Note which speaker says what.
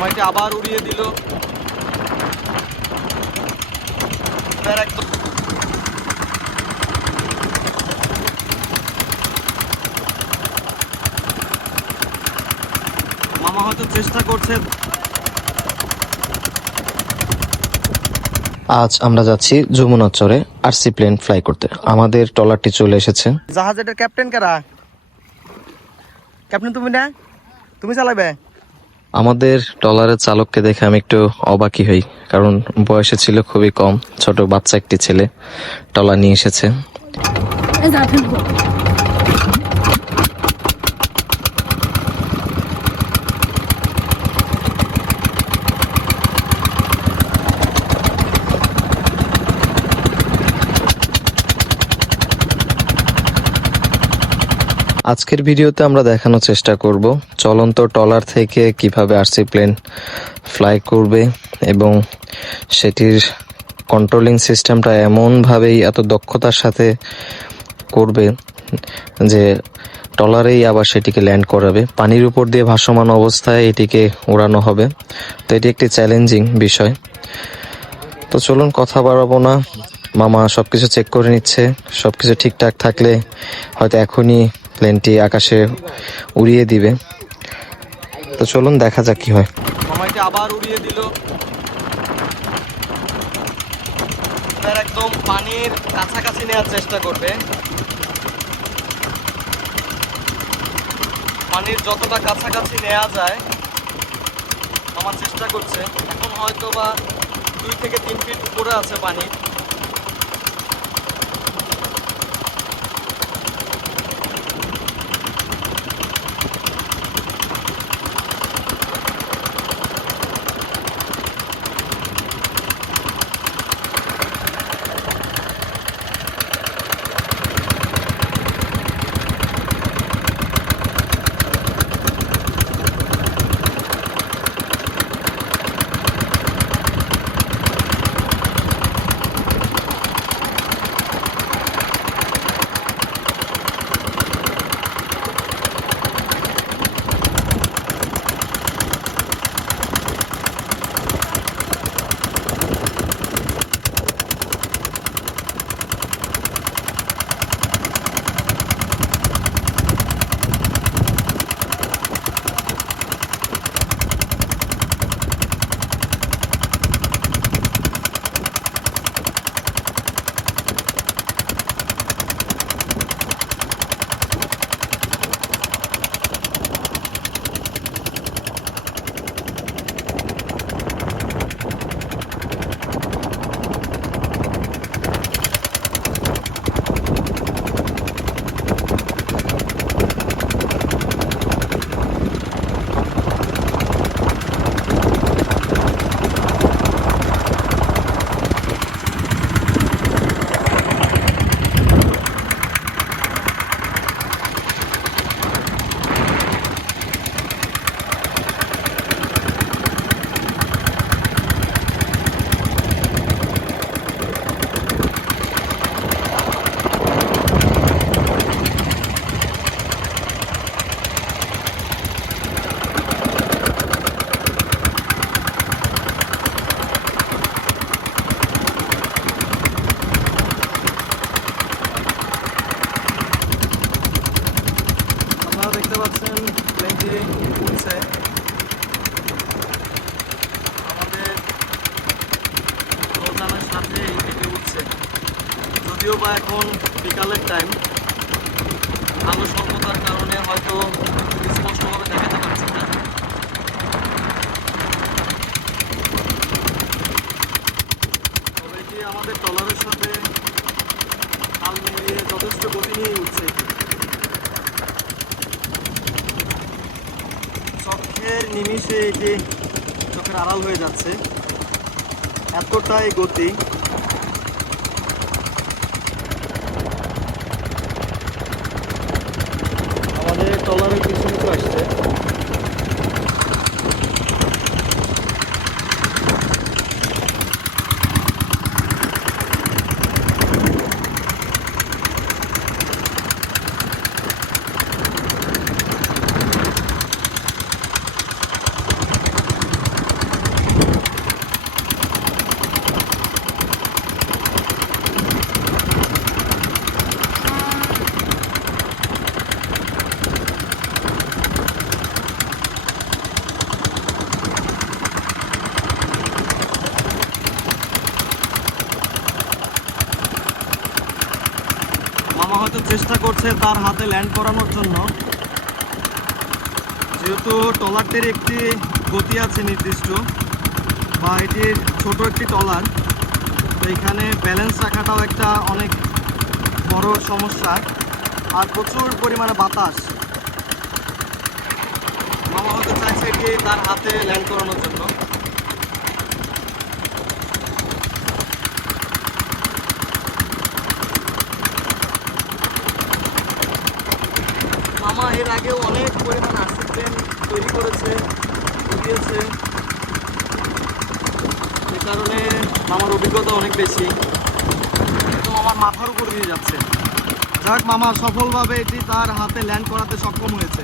Speaker 1: সময়টা আবার উড়িয়ে দিল। মামা হয়তো চেষ্টা করছে।
Speaker 2: আজ আমরা যাচ্ছি যমুনা চরে আরসি প্লেন ফ্লাই করতে। আমাদের ট্রলারটি চলে এসেছে।
Speaker 1: জাহাজের ক্যাপ্টেন কারা? ক্যাপ্টেন তুমি না? তুমি চালাবে?
Speaker 2: আমাদের ট্রলারের চালককে দেখে আমি একটু অবাকি হই, কারণ বয়সে ছিল খুবই কম, ছোট বাচ্চা একটি ছেলে ট্রলার নিয়ে এসেছে। আজকের ভিডিওতে আমরা দেখানোর চেষ্টা করব চলন্ত ট্রলার থেকে কীভাবে আরসি প্লেন ফ্লাই করবে এবং সেটির কন্ট্রোলিং সিস্টেমটা এমনভাবেই এত দক্ষতার সাথে করবে যে ট্রলারেই আবার সেটিকে ল্যান্ড করাবে। পানির উপর দিয়ে ভাসমান অবস্থায় এটিকে উড়ানো হবে। তো এটি একটি চ্যালেঞ্জিং বিষয়। তো চলুন কথা বাড়াবো না। মামা সবকিছু চেক করে নিচ্ছে। সবকিছু ঠিকঠাক থাকলে হয়তো এখনই প্লেনটি আকাশে উড়িয়ে দিবে। তো চলুন দেখা যাক কি হয়।
Speaker 1: সময়টা আবার উড়িয়ে দিল। একদম পানির কাছাকাছি নেওয়ার চেষ্টা করবে। পানির যতটা কাছাকাছি নেওয়া যায়, আমার চেষ্টা করছে। এখন হয়তো বা দুই থেকে তিন ফিট উপরে আছে পানি। উঠছে আমাদের রোজানের সাথে এটি উঠছে যদিও বা এখন বিকালের টাইম আলো স্বল্পতার কারণে হয়তো স্পষ্টভাবে দেখাতে পারছি না তবে এটি আমাদের টলারের সাথে হাল মিলিয়ে যথেষ্ট গতি নিয়ে উঠছে এটি চোখের নিমিষে এটি চোখের আড়াল হয়ে যাচ্ছে। এতটাই গতি আমাদের টলারের পিছনে তো আসছে হয়তো চেষ্টা করছে তার হাতে ল্যান্ড করানোর জন্য। যেহেতু ট্রলারটির একটি গতি আছে নির্দিষ্ট, বা এটির ছোট একটি ট্রলার, তো এখানে ব্যালেন্স রাখাটাও একটা অনেক বড় সমস্যা। আর প্রচুর পরিমাণে বাতাস। মামা হয়তো চাইছে এটি তার হাতে ল্যান্ড করানোর জন্য মামা এর আগেও অনেক পরিমাণ প্লেন তৈরি করেছে দিয়েছে এ কারণে মামার অভিজ্ঞতা অনেক বেশি। একদম আমার মাথার উপর দিয়ে যাচ্ছে। যাক মামা, সফলভাবে এটি তার হাতে ল্যান্ড করাতে সক্ষম হয়েছে।